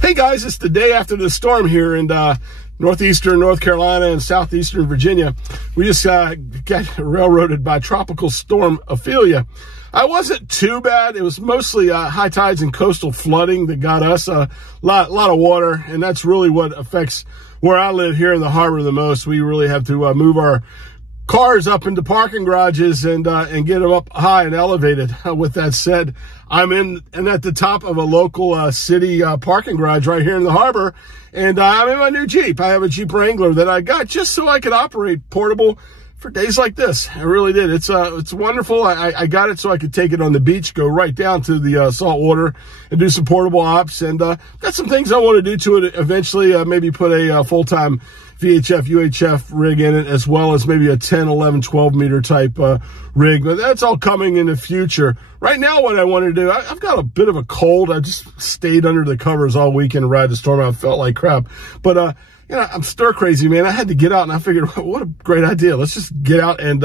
Hey guys, it's the day after the storm here in northeastern North Carolina and southeastern Virginia. We just got railroaded by Tropical Storm Ophelia. I wasn't too bad. It was mostly high tides and coastal flooding that got us a lot of water, and that's really what affects where I live here in the harbor the most. We really have to move our cars up into parking garages and get them up high and elevated. With that said, I'm at the top of a local city parking garage right here in the harbor, and I'm in my new Jeep. I have a Jeep Wrangler that I got just so I could operate portable for days like this. I really did. It's wonderful. I got it so I could take it on the beach, go right down to the salt water and do some portable ops, and got some things I want to do to it eventually. Maybe put a full-time VHF, UHF rig in it, as well as maybe a 10, 11, 12 meter type rig, but that's all coming in the future. Right now, what I want to do, I've got a bit of a cold. I just stayed under the covers all weekend and ride the storm. I felt like crap, but you know, I'm stir crazy, man. I had to get out, and I figured, what a great idea. Let's just get out and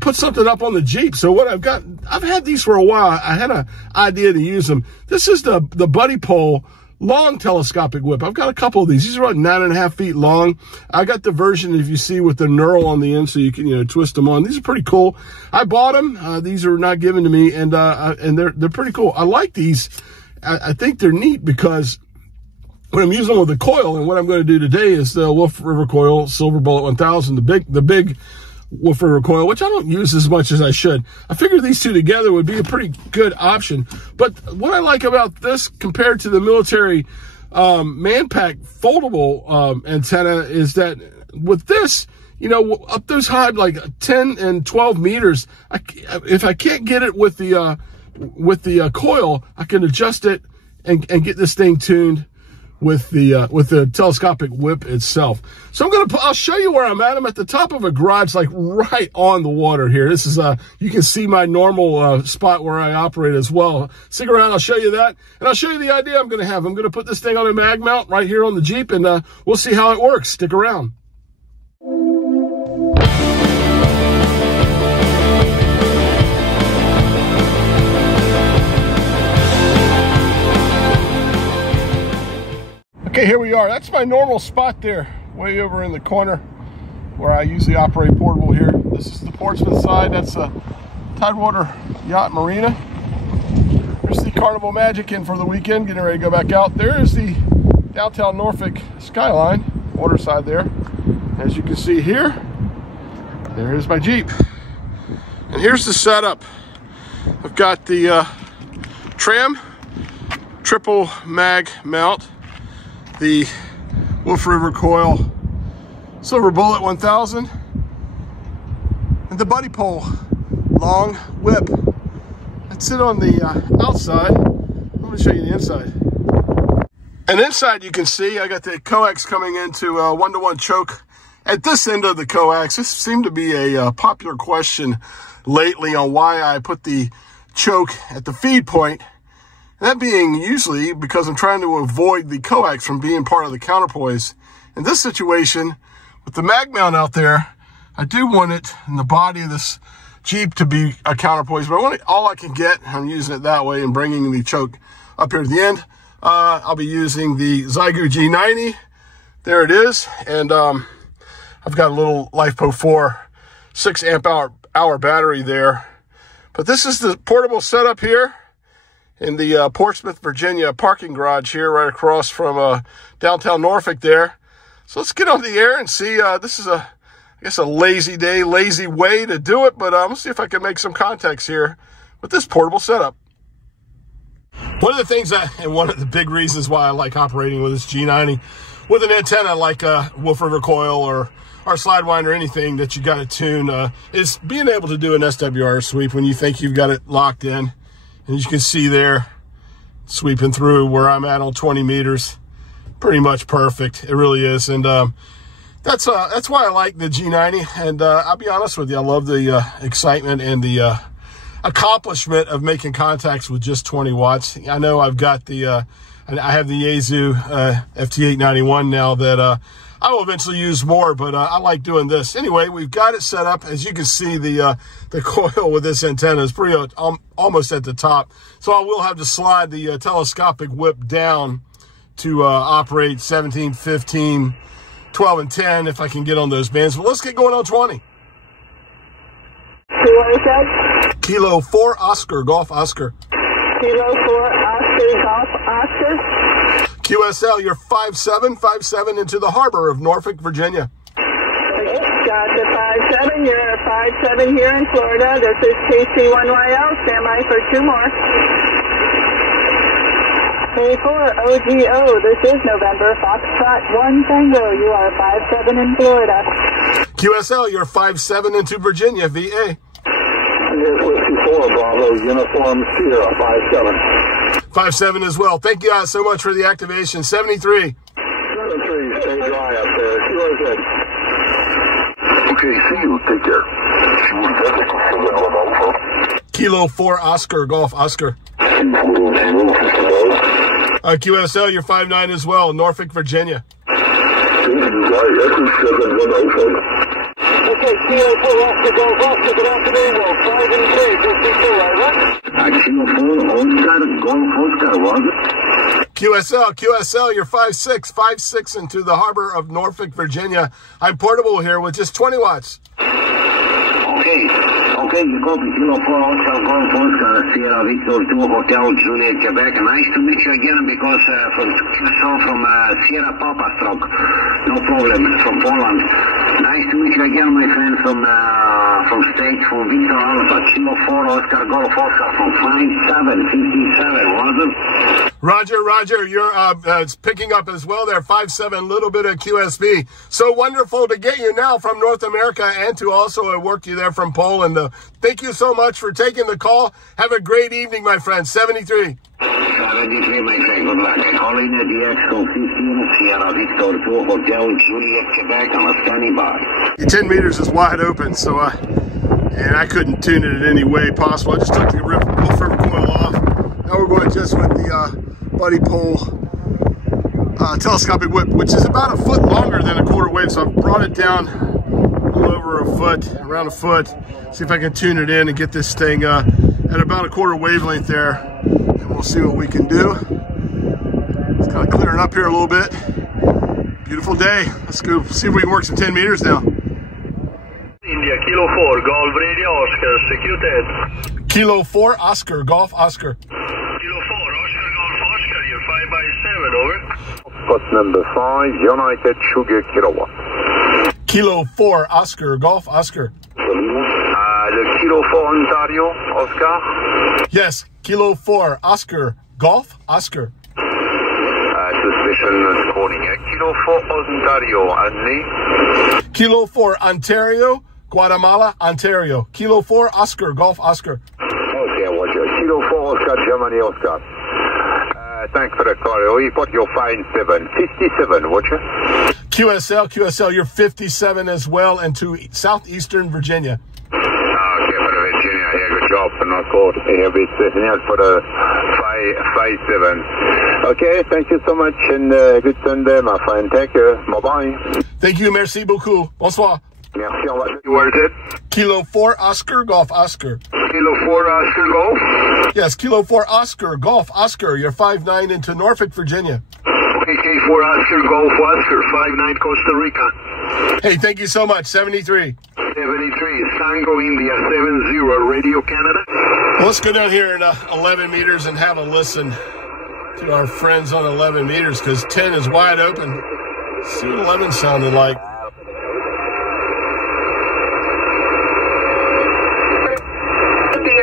put something up on the Jeep. So what I've had these for a while. I had an idea to use them. This is the Buddipole long telescopic whip. I've got a couple of these. These are about 9.5 feet long. I got the version, if you see, with the knurl on the end, so you can, twist them on. These are pretty cool. I bought them. These are not given to me, and they're pretty cool. I like these. I think they're neat because when I'm using them with the coil, and what I'm going to do today is the Wolf River Coil Silver Bullet 1000, the big Wolf River Coil, which I don't use as much as I should. I figured these two together would be a pretty good option. But what I like about this compared to the military man-pack foldable antenna is that with this, up those high, like 10 and 12 meters, if I can't get it with the coil, I can adjust it and get this thing tuned with the telescopic whip itself. So I'll show you where I'm at. I'm at the top of a garage, like right on the water here. This is you can see my normal spot where I operate as well. Stick around, I'll show you that, and I'll show you the idea I'm going to have. I'm going to put this thing on a mag mount right here on the Jeep, and we'll see how it works. Stick around. Okay, here we are. That's my normal spot there, way over in the corner where I usually operate portable here. This is the Portsmouth side. That's a Tidewater Yacht Marina. There's the Carnival Magic in for the weekend, getting ready to go back out. There is the downtown Norfolk skyline, water side there. As you can see here, there is my Jeep. And here's the setup. I've got the tram triple mag mount, the Wolf River Coil Silver Bullet 1000, and the Buddipole long whip. That's it on the outside. I'm going to show you the inside. And inside you can see I got the coax coming into a 1-to-1 choke at this end of the coax. This seemed to be a popular question lately on why I put the choke at the feed point. That being usually because I'm trying to avoid the coax from being part of the counterpoise. In this situation, with the mag mount out there, I do want it in the body of this Jeep to be a counterpoise, but I want it all I can get. I'm using it that way and bringing the choke up here to the end. I'll be using the Zygu G90. There it is. And I've got a little LifePo 4 6 amp hour battery there. But this is the portable setup here in the Portsmouth, Virginia parking garage here, right across from downtown Norfolk there. So let's get on the air and see. This is I guess a lazy day, lazy way to do it, but let's see if I can make some contacts here with this portable setup. One of the things and one of the big reasons why I like operating with this G90 with an antenna like Wolf River Coil or Slidewind or anything that you got to tune is being able to do an SWR sweep when you think you've got it locked in. And as you can see there, sweeping through where I'm at on 20 meters, pretty much perfect. It really is. And that's why I like the G90. And I'll be honest with you, I love the excitement and the accomplishment of making contacts with just 20 watts. I know I've got I have the Yaesu FT891 now that I will eventually use more, but I like doing this. Anyway, we've got it set up. As you can see, the coil with this antenna is pretty almost at the top. So I will have to slide the telescopic whip down to operate 17, 15, 12, and 10 if I can get on those bands. But let's get going on 20. Kilo 4 Oscar, Golf Oscar. Kilo 4 Oscar, Golf Oscar. QSL, you're 5'7", into the harbor of Norfolk, Virginia. Gotcha, 5'7", you're 5'7" here in Florida. This is KC1YL, stand by for 2 more. K4 OGO, this is November, Foxtrot 1 Tango, you are 5'7" in Florida. QSL, you're 5'7" into Virginia, VA. Here's Whiskey 4, Bravo, Uniform Sierra, 5'7". 5'7" as well. Thank you guys so much for the activation. 73. 73, stay dry up there. QRZ. Okay, see you. Take care. Kilo 4 Oscar, Golf Oscar. QSL, you're 5'9" as well, Norfolk, Virginia. Okay, Kilo 4 Oscar, Golf Oscar, good afternoon. Well, 5 and 3, 52, over. Kilo 4 Oscar, Golf Oscar, was it? QSL, you're 5'6", into the harbor of Norfolk, Virginia. I'm portable here with just 20 watts. Okay, you copy. Kilo 4 Oscar, Golf Oscar, Sierra Victor 2 Hotel Juliet, Quebec. Nice to meet you again because from Sierra Papa Stroke. No problem, from Poland. Nice to meet you again, my friend, from States, from Victor Alpha. Kilo 4 Oscar, Golf Oscar, from 57, was it? Roger, you're it's picking up as well there, 5'7", little bit of QSB. So wonderful to get you now from North America and to also work you there from Poland. Thank you so much for taking the call. Have a great evening, my friend. 73. 73, my friend. Good luck. I call in the DX 15, Sierra Victor 2 Hotel Juliet, Quebec. I'm standing by. 10 meters is wide open, so and I couldn't tune it in any way possible. I just took the Wolf River coil off. Now we're going just with the Buddipole telescopic whip, which is about a foot longer than a quarter wave. So I've brought it down a little over a foot, around a foot. See if I can tune it in and get this thing at about a quarter wavelength there. And we'll see what we can do. It's kind of clearing up here a little bit. Beautiful day. Let's go see if we can work some 10 meters now. India, Kilo 4, Golf Radio Oscar, executed. Kilo 4 Oscar, Golf Oscar. Kilo 4, Oscar, Golf Oscar, you're 5'7", over. Post number 5, United Sugar Kilowatt. Kilo 4 Oscar, Golf Oscar. The Kilo 4 Ontario, Oscar. Yes, Kilo 4 Oscar, Golf Oscar. Suspicion warning. Kilo 4 Ontario, Adney. Kilo 4 Ontario, Guatemala, Ontario. Kilo 4 Oscar, Golf Oscar. Okay, Roger. Kilo 4 Oscar, Germany, Oscar. Thanks for the call. We put your 57, Roger. QSL, you're 57 as well, and to southeastern Virginia. Okay, for the Virginia, yeah, good job for not called. Yeah, it's for the 57. Okay, thank you so much, and good Sunday, my friend. Take care. Bye-bye. Thank you, merci beaucoup. Bonsoir. Merci, au revoir. Where is it? Kilo 4 Oscar, Golf Oscar. Kilo 4 Oscar, Golf? Yes, Kilo 4 Oscar, Golf Oscar. You're 5'9" into Norfolk, Virginia. Okay, K4 Oscar, Golf Oscar, 5'9", Costa Rica. Hey, thank you so much. 73. 73, Sango, India, 70, Radio Canada. Well, let's go down here at 11 meters and have a listen to our friends on 11 meters because 10 is wide open. Let's see what 11 sounded like.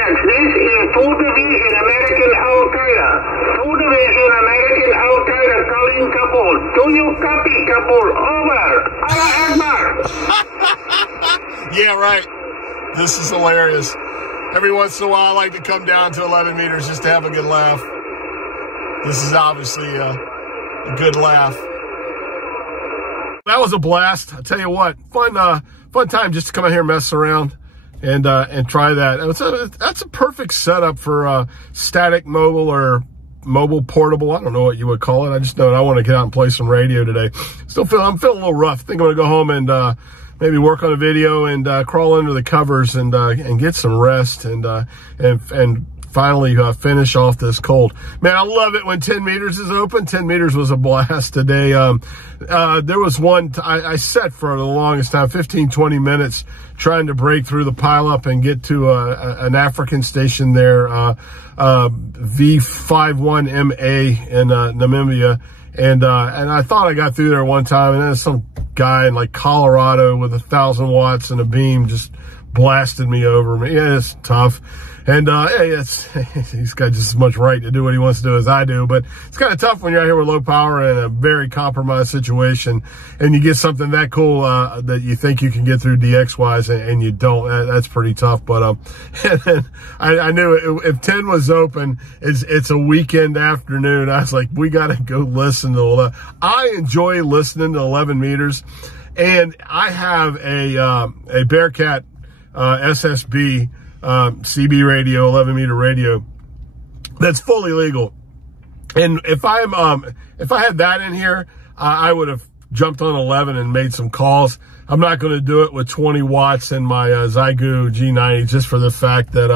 This is Full Division American Al-Qaeda. Full Division American Al-Qaeda calling Kabul. Do you copy, Kabul? Over. Allah Akbar. Yeah, right. This is hilarious. Every once in a while, I like to come down to 11 meters just to have a good laugh. This is obviously a good laugh. That was a blast. I tell you what, fun time just to come out here and mess around and try that. That's a perfect setup for static mobile or mobile portable. I don't know what you would call it. I just know I want to get out and play some radio today. I'm feeling a little rough. I think I'm gonna go home and maybe work on a video and crawl under the covers and get some rest and finally finish off this cold. Man, I love it when 10 meters is open. 10 meters was a blast today. There was one, I sat for the longest time, 15, 20 minutes, trying to break through the pileup and get to an African station there, V51MA in Namibia. And I thought I got through there one time, and then some guy in like Colorado with 1,000 watts and a beam just blasted me over. Yeah, it's tough. And he's got just as much right to do what he wants to do as I do, but it's kind of tough when you're out here with low power in a very compromised situation, and you get something that cool that you think you can get through DX-wise, and you don't. That's pretty tough. But and then I knew if 10 was open, it's a weekend afternoon. I was like, we got to go listen to 11. I enjoy listening to 11 meters, and I have a Bearcat SSB. CB radio, 11 meter radio, that's fully legal. And if I had that in here, I would have jumped on 11 and made some calls. I'm not going to do it with 20 watts in my Zygu G90, just for the fact that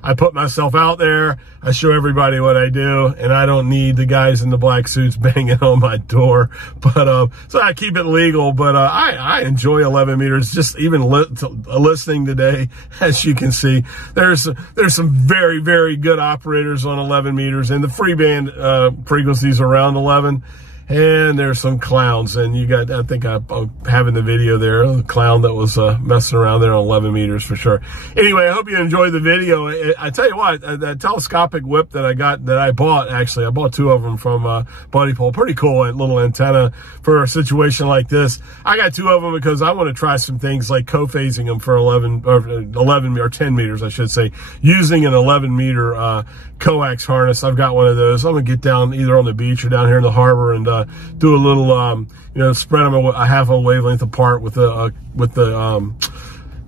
I put myself out there. I show everybody what I do, and I don't need the guys in the black suits banging on my door. But so I keep it legal. But I enjoy 11 meters. Just even listening today, as you can see, there's some very, very good operators on 11 meters, and the free band frequencies around 11. And there's some clowns, and you got, I think I'm having the video there, the clown that was messing around there on 11 meters for sure. Anyway, I hope you enjoyed the video. I tell you what, that telescopic whip that I bought, actually, I bought 2 of them from Buddipole. Pretty cool little antenna for a situation like this. I got 2 of them because I want to try some things like co-phasing them for 11 or 10 meters, I should say, using an 11 meter coax harness. I've got one of those. I'm gonna get down either on the beach or down here in the harbor and do a little, spread them a half a wavelength apart with the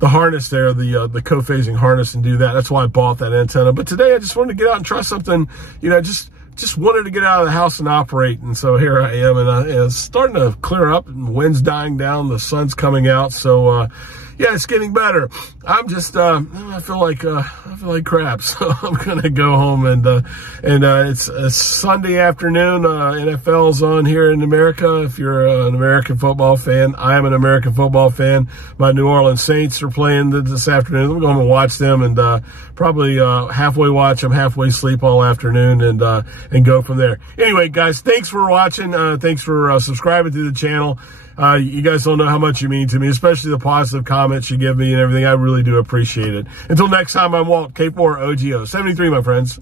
harness there, the co-phasing harness, and do that. That's why I bought that antenna. But today I just wanted to get out and try something, just wanted to get out of the house and operate. And so here I am, and it's starting to clear up, and wind's dying down, the sun's coming out. So, yeah, it's getting better. I'm just, I feel like crap. So I'm going to go home, and it's a Sunday afternoon. NFL's on here in America. If you're an American football fan, I am an American football fan. My New Orleans Saints are playing this afternoon. I'm going to watch them, and probably halfway watch them, halfway sleep all afternoon, and go from there. Anyway, guys, thanks for watching. Thanks for subscribing to the channel. You guys don't know how much you mean to me, especially the positive comments you give me and everything. I really do appreciate it. Until next time, I'm Walt, K4OGO 73, my friends.